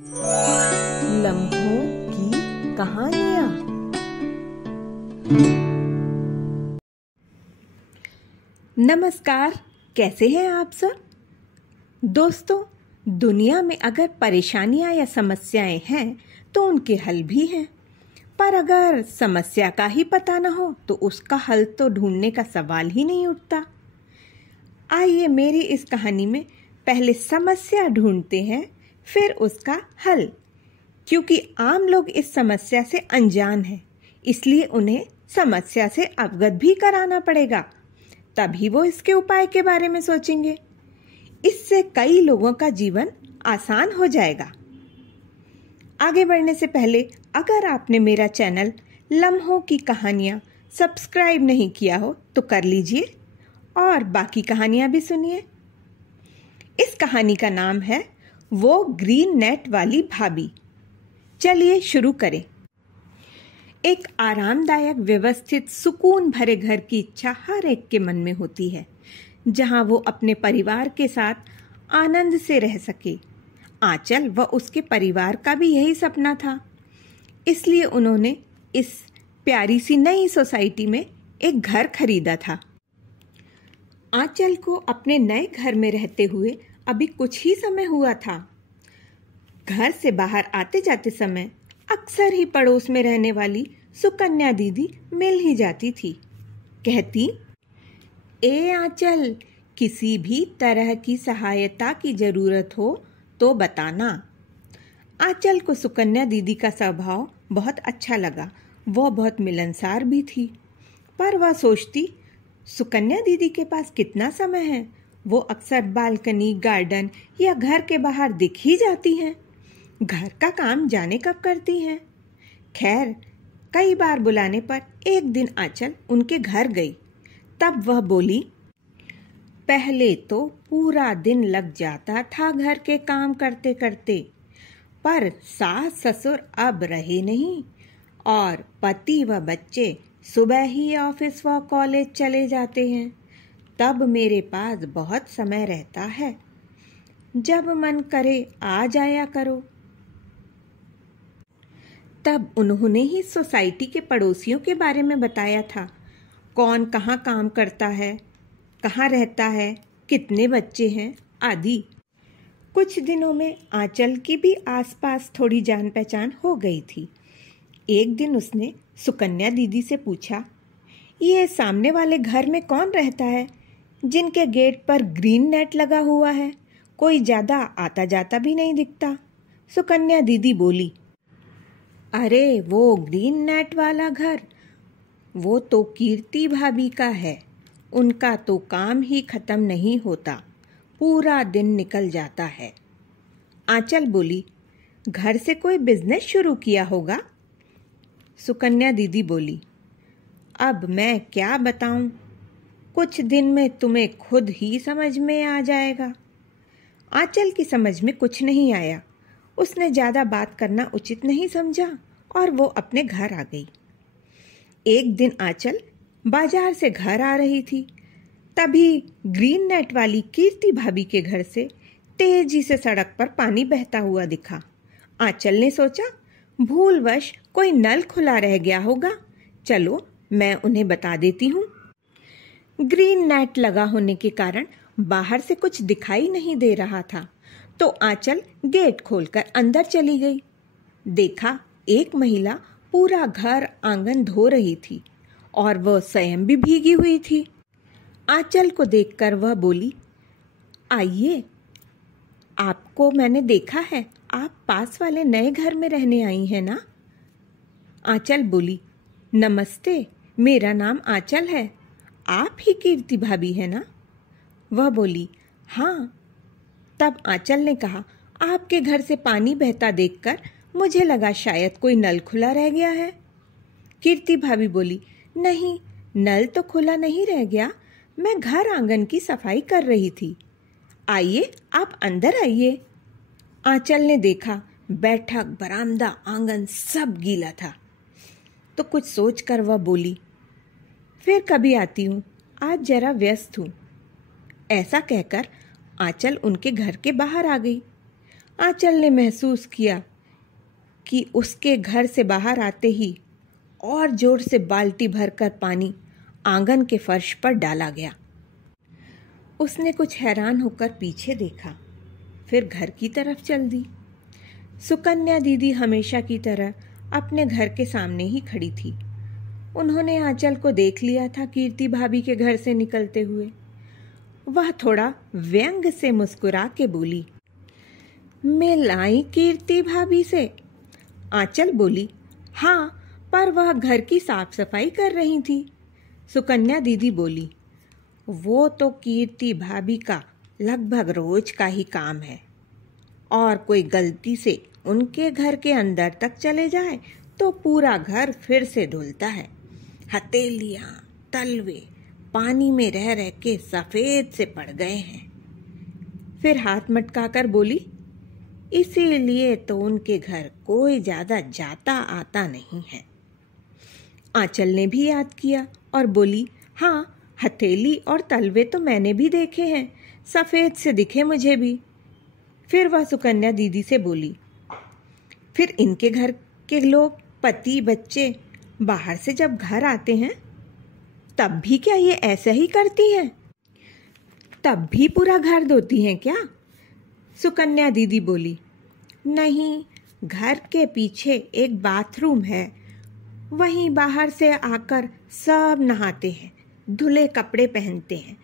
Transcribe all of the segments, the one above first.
लम्हों की कहानियां। नमस्कार, कैसे हैं आप सब दोस्तों। दुनिया में अगर परेशानियां या समस्याएं हैं तो उनके हल भी हैं, पर अगर समस्या का ही पता न हो तो उसका हल तो ढूंढने का सवाल ही नहीं उठता। आइए मेरी इस कहानी में पहले समस्या ढूंढते हैं, फिर उसका हल। क्योंकि आम लोग इस समस्या से अनजान हैं, इसलिए उन्हें समस्या से अवगत भी कराना पड़ेगा, तभी वो इसके उपाय के बारे में सोचेंगे। इससे कई लोगों का जीवन आसान हो जाएगा। आगे बढ़ने से पहले अगर आपने मेरा चैनल लम्हों की कहानियां सब्सक्राइब नहीं किया हो तो कर लीजिए और बाकी कहानियां भी सुनिए। इस कहानी का नाम है वो ग्रीन नेट वाली भाभी। चलिए शुरू करें। एक आरामदायक, व्यवस्थित, सुकून भरे घर की इच्छा हर एक के मन में होती है, जहां वो अपने परिवार के साथ आनंद से रह सके। आंचल व उसके परिवार का भी यही सपना था, इसलिए उन्होंने इस प्यारी सी नई सोसाइटी में एक घर खरीदा था। आंचल को अपने नए घर में रहते हुए अभी कुछ ही समय हुआ था। घर से बाहर आते जाते समय अक्सर ही पड़ोस में रहने वाली सुकन्या दीदी मिल ही जाती थी। कहती, ए आंचल, किसी भी तरह की सहायता की जरूरत हो तो बताना। आंचल को सुकन्या दीदी का स्वभाव बहुत अच्छा लगा। वह बहुत मिलनसार भी थी, पर वह सोचती, सुकन्या दीदी के पास कितना समय है, वो अक्सर बालकनी, गार्डन या घर के बाहर दिख ही जाती हैं। घर का काम जाने कब करती हैं। खैर, कई बार बुलाने पर एक दिन आंचल उनके घर गई। तब वह बोली, पहले तो पूरा दिन लग जाता था घर के काम करते करते, पर सास ससुर अब रहे नहीं और पति व बच्चे सुबह ही ऑफिस व कॉलेज चले जाते हैं। तब मेरे पास बहुत समय रहता है, जब मन करे आ जाया करो। तब उन्होंने ही सोसाइटी के पड़ोसियों के बारे में बताया था, कौन कहाँ काम करता है, कहाँ रहता है, कितने बच्चे हैं आदि। कुछ दिनों में आंचल की भी आसपास थोड़ी जान पहचान हो गई थी। एक दिन उसने सुकन्या दीदी से पूछा, ये सामने वाले घर में कौन रहता है, जिनके गेट पर ग्रीन नेट लगा हुआ है? कोई ज़्यादा आता जाता भी नहीं दिखता। सुकन्या दीदी बोली, अरे वो ग्रीन नेट वाला घर, वो तो कीर्ति भाभी का है। उनका तो काम ही खत्म नहीं होता, पूरा दिन निकल जाता है। आंचल बोली, घर से कोई बिजनेस शुरू किया होगा? सुकन्या दीदी बोली, अब मैं क्या बताऊं, कुछ दिन में तुम्हें खुद ही समझ में आ जाएगा। आंचल की समझ में कुछ नहीं आया। उसने ज़्यादा बात करना उचित नहीं समझा और वो अपने घर आ गई। एक दिन आंचल बाजार से घर आ रही थी, तभी ग्रीन नेट वाली कीर्ति भाभी के घर से तेजी से सड़क पर पानी बहता हुआ दिखा। आंचल ने सोचा, भूलवश कोई नल खुला रह गया होगा, चलो मैं उन्हें बता देती हूँ। ग्रीन नेट लगा होने के कारण बाहर से कुछ दिखाई नहीं दे रहा था, तो आंचल गेट खोलकर अंदर चली गई। देखा, एक महिला पूरा घर आंगन धो रही थी और वह स्वयं भी भीगी हुई थी। आंचल को देखकर वह बोली, आइए, आपको मैंने देखा है, आप पास वाले नए घर में रहने आई हैं ना? आंचल बोली, नमस्ते, मेरा नाम आंचल है, आप ही कीर्ति भाभी है ना? वह बोली, हाँ। तब आंचल ने कहा, आपके घर से पानी बहता देखकर मुझे लगा शायद कोई नल खुला रह गया है। कीर्ति भाभी बोली, नहीं, नल तो खुला नहीं रह गया, मैं घर आंगन की सफाई कर रही थी। आइए, आप अंदर आइए। आंचल ने देखा, बैठक, बरामदा, आंगन सब गीला था, तो कुछ सोचकर वह बोली, फिर कभी आती हूँ, आज जरा व्यस्त हूँ। ऐसा कहकर आंचल उनके घर के बाहर आ गई। आंचल ने महसूस किया कि उसके घर से बाहर आते ही और जोर से बाल्टी भरकर पानी आंगन के फर्श पर डाला गया। उसने कुछ हैरान होकर पीछे देखा, फिर घर की तरफ चल दी। सुकन्या दीदी हमेशा की तरह अपने घर के सामने ही खड़ी थी। उन्होंने आंचल को देख लिया था कीर्ति भाभी के घर से निकलते हुए। वह थोड़ा व्यंग से मुस्कुरा के बोली, मिल आई कीर्ति भाभी से? आंचल बोली, हाँ, पर वह घर की साफ सफाई कर रही थी। सुकन्या दीदी बोली, वो तो कीर्ति भाभी का लगभग रोज का ही काम है, और कोई गलती से उनके घर के अंदर तक चले जाए तो पूरा घर फिर से धुलता है। हथेलियां तलवे पानी में रह रह के सफेद से पड़ गए हैं। फिर हाथ मटकाकर बोली, इसीलिए तो उनके घर कोई ज्यादा जाता आता नहीं है। आंचल ने भी याद किया और बोली, हाँ, हथेली और तलवे तो मैंने भी देखे हैं, सफेद से दिखे मुझे भी। फिर वह सुकन्या दीदी से बोली, फिर इनके घर के लोग, पति बच्चे बाहर से जब घर आते हैं तब भी क्या ये ऐसा ही करती हैं? तब भी पूरा घर धोती हैं क्या? सुकन्या दीदी बोली, नहीं, घर के पीछे एक बाथरूम है, वहीं बाहर से आकर सब नहाते हैं, धुले कपड़े पहनते हैं,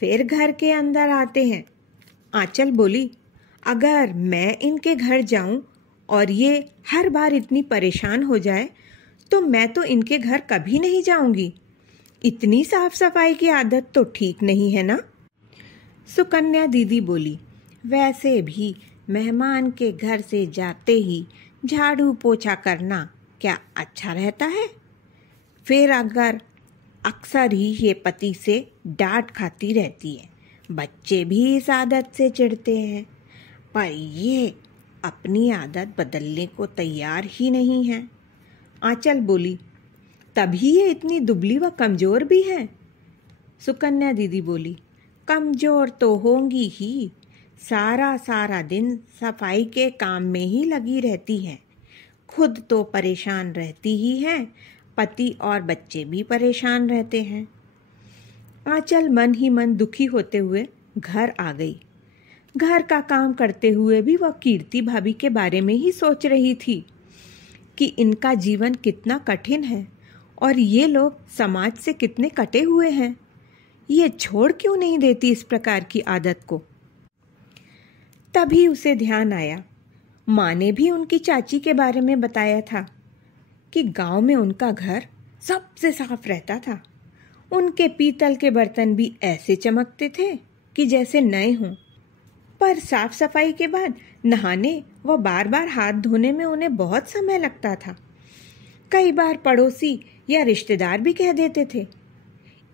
फिर घर के अंदर आते हैं। आंचल बोली, अगर मैं इनके घर जाऊं और ये हर बार इतनी परेशान हो जाए तो मैं तो इनके घर कभी नहीं जाऊंगी। इतनी साफ सफाई की आदत तो ठीक नहीं है ना? सुकन्या दीदी बोली, वैसे भी मेहमान के घर से जाते ही झाड़ू पोछा करना क्या अच्छा रहता है? फिर अगर अक्सर ही ये पति से डांट खाती रहती है, बच्चे भी इस आदत से चिढ़ते हैं, पर ये अपनी आदत बदलने को तैयार ही नहीं है। आंचल बोली, तभी ये इतनी दुबली व कमजोर भी है। सुकन्या दीदी बोली, कमजोर तो होंगी ही, सारा सारा दिन सफाई के काम में ही लगी रहती है, खुद तो परेशान रहती ही है, पति और बच्चे भी परेशान रहते हैं। आंचल मन ही मन दुखी होते हुए घर आ गई। घर का काम करते हुए भी वह कीर्ति भाभी के बारे में ही सोच रही थी कि इनका जीवन कितना कठिन है और ये लोग समाज से कितने कटे हुए हैं। ये छोड़ क्यों नहीं देती इस प्रकार की आदत को? तभी उसे ध्यान आया, माँ ने भी उनकी चाची के बारे में बताया था कि गांव में उनका घर सबसे साफ रहता था। उनके पीतल के बर्तन भी ऐसे चमकते थे कि जैसे नए हों, पर साफ सफाई के बाद नहाने व बार बार हाथ धोने में उन्हें बहुत समय लगता था। कई बार पड़ोसी या रिश्तेदार भी कह देते थे,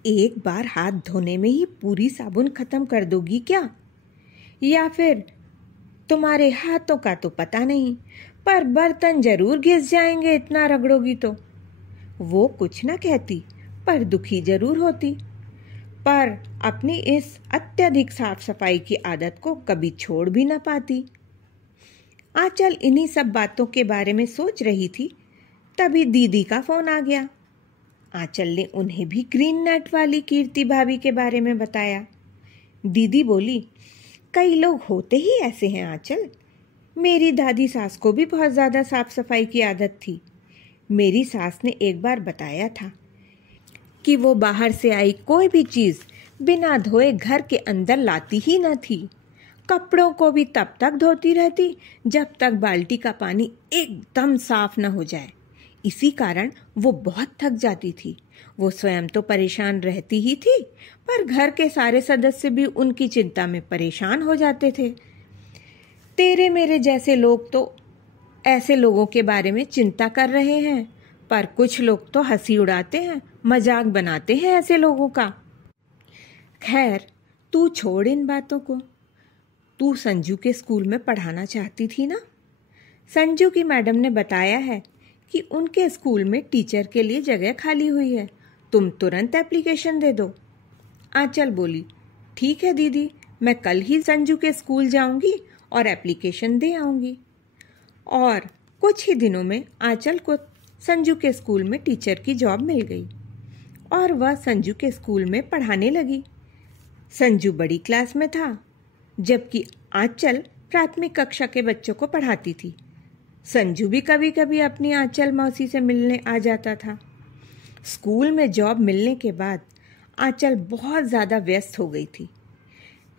एक बार हाथ धोने में ही पूरी साबुन खत्म कर दोगी क्या? या फिर तुम्हारे हाथों का तो पता नहीं, पर बर्तन जरूर घिस जाएंगे इतना रगड़ोगी तो। वो कुछ न कहती, पर दुखी जरूर होती, पर अपनी इस अत्यधिक साफ सफाई की आदत को कभी छोड़ भी न पाती। आंचल इन्हीं सब बातों के बारे में सोच रही थी, तभी दीदी का फोन आ गया। आंचल ने उन्हें भी ग्रीन नेट वाली कीर्ति भाभी के बारे में बताया। दीदी बोली, कई लोग होते ही ऐसे हैं आंचल। मेरी दादी सास को भी बहुत ज़्यादा साफ सफाई की आदत थी। मेरी सास ने एक बार बताया था कि वो बाहर से आई कोई भी चीज़ बिना धोए घर के अंदर लाती ही न थी। कपड़ों को भी तब तक धोती रहती जब तक बाल्टी का पानी एकदम साफ न हो जाए। इसी कारण वो बहुत थक जाती थी। वो स्वयं तो परेशान रहती ही थी, पर घर के सारे सदस्य भी उनकी चिंता में परेशान हो जाते थे। तेरे मेरे जैसे लोग तो ऐसे लोगों के बारे में चिंता कर रहे हैं, पर कुछ लोग तो हंसी उड़ाते हैं, मजाक बनाते हैं ऐसे लोगों का। खैर, तू छोड़ इन बातों को। तू संजू के स्कूल में पढ़ाना चाहती थी ना? संजू की मैडम ने बताया है कि उनके स्कूल में टीचर के लिए जगह खाली हुई है, तुम तुरंत एप्लीकेशन दे दो। आंचल बोली, ठीक है दीदी, मैं कल ही संजू के स्कूल जाऊंगी और एप्लीकेशन दे आऊँगी। और कुछ ही दिनों में आंचल को संजू के स्कूल में टीचर की जॉब मिल गई और वह संजू के स्कूल में पढ़ाने लगी। संजू बड़ी क्लास में था, जबकि आंचल प्राथमिक कक्षा के बच्चों को पढ़ाती थी। संजू भी कभी कभी अपनी आंचल मौसी से मिलने आ जाता था। स्कूल में जॉब मिलने के बाद आंचल बहुत ज़्यादा व्यस्त हो गई थी।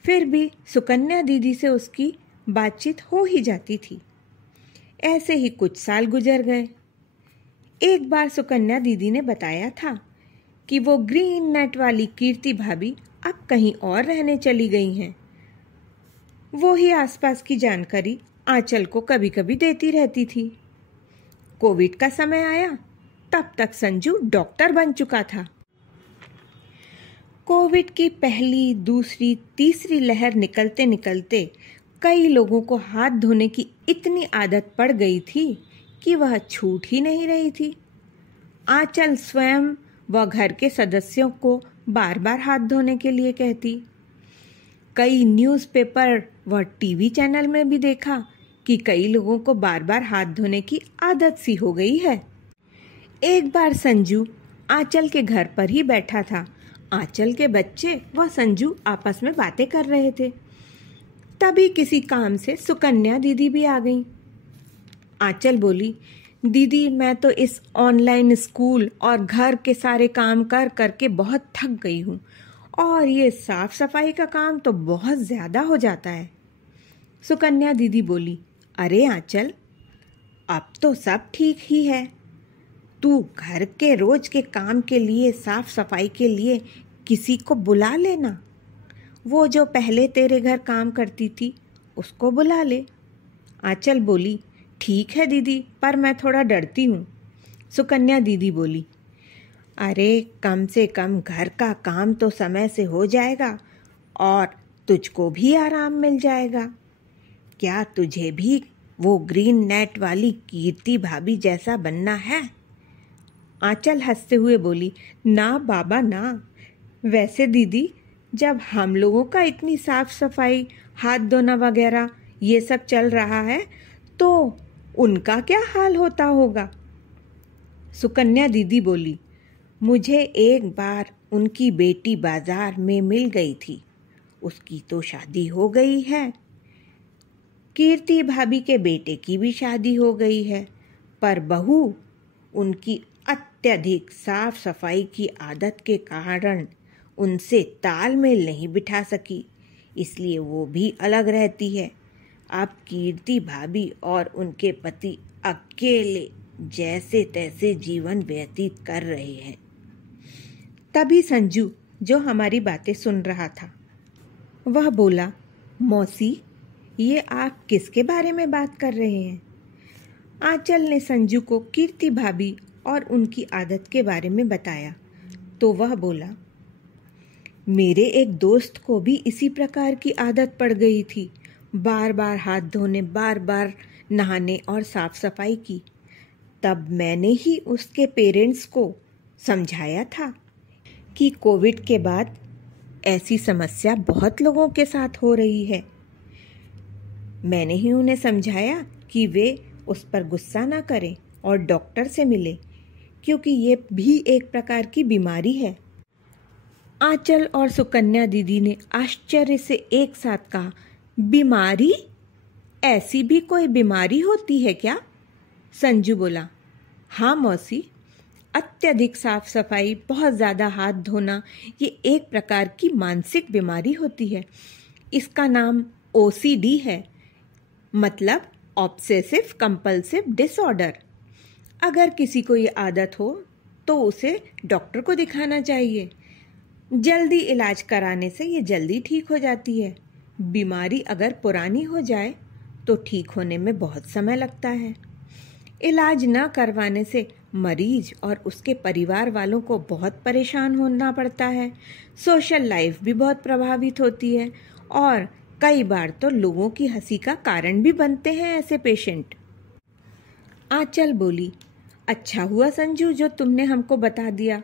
फिर भी सुकन्या दीदी से उसकी बातचीत हो ही जाती थी। ऐसे ही कुछ साल गुजर गए। एक बार सुकन्या दीदी ने बताया था कि वो ग्रीन नेट वाली कीर्ति भाभी अब कहीं और रहने चली गई हैं। वो ही आसपास की जानकारी आंचल को कभी कभी देती रहती थी। कोविड का समय आया, तब तक संजू डॉक्टर बन चुका था। कोविड की पहली, दूसरी, तीसरी लहर निकलते निकलते कई लोगों को हाथ धोने की इतनी आदत पड़ गई थी कि वह छूट ही नहीं रही थी। आंचल स्वयं व घर के सदस्यों को बार बार हाथ धोने के लिए कहती। कई न्यूज़पेपर व टीवी चैनल में भी देखा कि कई लोगों को बार बार हाथ धोने की आदत सी हो गई है। एक बार संजू आंचल के घर पर ही बैठा था। आंचल के बच्चे व संजू आपस में बातें कर रहे थे। तभी किसी काम से सुकन्या दीदी भी आ गई। आंचल बोली, दीदी मैं तो इस ऑनलाइन स्कूल और घर के सारे काम कर करके बहुत थक गई हूँ और ये साफ सफाई का काम तो बहुत ज़्यादा हो जाता है। सुकन्या दीदी बोली, अरे आंचल, अब तो सब ठीक ही है। तू घर के रोज के काम के लिए, साफ सफाई के लिए किसी को बुला लेना। वो जो पहले तेरे घर काम करती थी उसको बुला ले। आंचल बोली, ठीक है दीदी, पर मैं थोड़ा डरती हूँ। सुकन्या दीदी बोली, अरे कम से कम घर का काम तो समय से हो जाएगा और तुझको भी आराम मिल जाएगा। क्या तुझे भी वो ग्रीन नेट वाली कीर्ति भाभी जैसा बनना है? आंचल हंसते हुए बोली, ना बाबा ना। वैसे दीदी, जब हम लोगों का इतनी साफ सफाई, हाथ धोना वगैरह ये सब चल रहा है तो उनका क्या हाल होता होगा? सुकन्या दीदी बोली, मुझे एक बार उनकी बेटी बाजार में मिल गई थी। उसकी तो शादी हो गई है। कीर्ति भाभी के बेटे की भी शादी हो गई है, पर बहू उनकी अत्यधिक साफ सफाई की आदत के कारण उनसे तालमेल नहीं बिठा सकी, इसलिए वो भी अलग रहती है। अब कीर्ति भाभी और उनके पति अकेले जैसे तैसे जीवन व्यतीत कर रहे हैं। तभी संजू, जो हमारी बातें सुन रहा था, वह बोला, मौसी, ये आप किसके बारे में बात कर रहे हैं? आंचल ने संजू को कीर्ति भाभी और उनकी आदत के बारे में बताया तो वह बोला, मेरे एक दोस्त को भी इसी प्रकार की आदत पड़ गई थी, बार बार हाथ धोने, बार बार नहाने और साफ सफाई की। तब मैंने ही उसके पेरेंट्स को समझाया था कि कोविड के बाद ऐसी समस्या बहुत लोगों के साथ हो रही है। मैंने ही उन्हें समझाया कि वे उस पर गुस्सा ना करें और डॉक्टर से मिले, क्योंकि ये भी एक प्रकार की बीमारी है। आंचल और सुकन्या दीदी ने आश्चर्य से एक साथ कहा, बीमारी? ऐसी भी कोई बीमारी होती है क्या? संजू बोला, हाँ मौसी, अत्यधिक साफ सफाई, बहुत ज़्यादा हाथ धोना, ये एक प्रकार की मानसिक बीमारी होती है। इसका नाम OCD है, मतलब ऑब्सेसिव कंपल्सिव डिसऑर्डर। अगर किसी को ये आदत हो तो उसे डॉक्टर को दिखाना चाहिए। जल्दी इलाज कराने से ये जल्दी ठीक हो जाती है। बीमारी अगर पुरानी हो जाए तो ठीक होने में बहुत समय लगता है। इलाज न करवाने से मरीज और उसके परिवार वालों को बहुत परेशान होना पड़ता है। सोशल लाइफ भी बहुत प्रभावित होती है और कई बार तो लोगों की हंसी का कारण भी बनते हैं ऐसे पेशेंट। आंचल बोली, अच्छा हुआ संजू जो तुमने हमको बता दिया,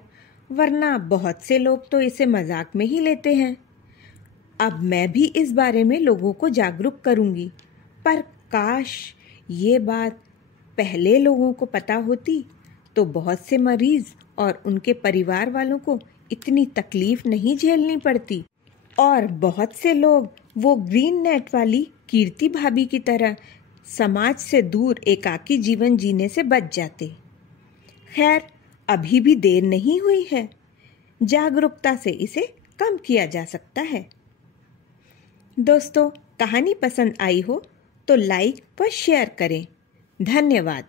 वरना बहुत से लोग तो इसे मजाक में ही लेते हैं। अब मैं भी इस बारे में लोगों को जागरूक करूंगी। पर काश ये बात पहले लोगों को पता होती तो बहुत से मरीज और उनके परिवार वालों को इतनी तकलीफ नहीं झेलनी पड़ती और बहुत से लोग वो ग्रीन नेट वाली कीर्ति भाभी की तरह समाज से दूर एकाकी जीवन जीने से बच जाते। खैर, अभी भी देर नहीं हुई है, जागरूकता से इसे कम किया जा सकता है। दोस्तों, कहानी पसंद आई हो तो लाइक व शेयर करें। धन्यवाद।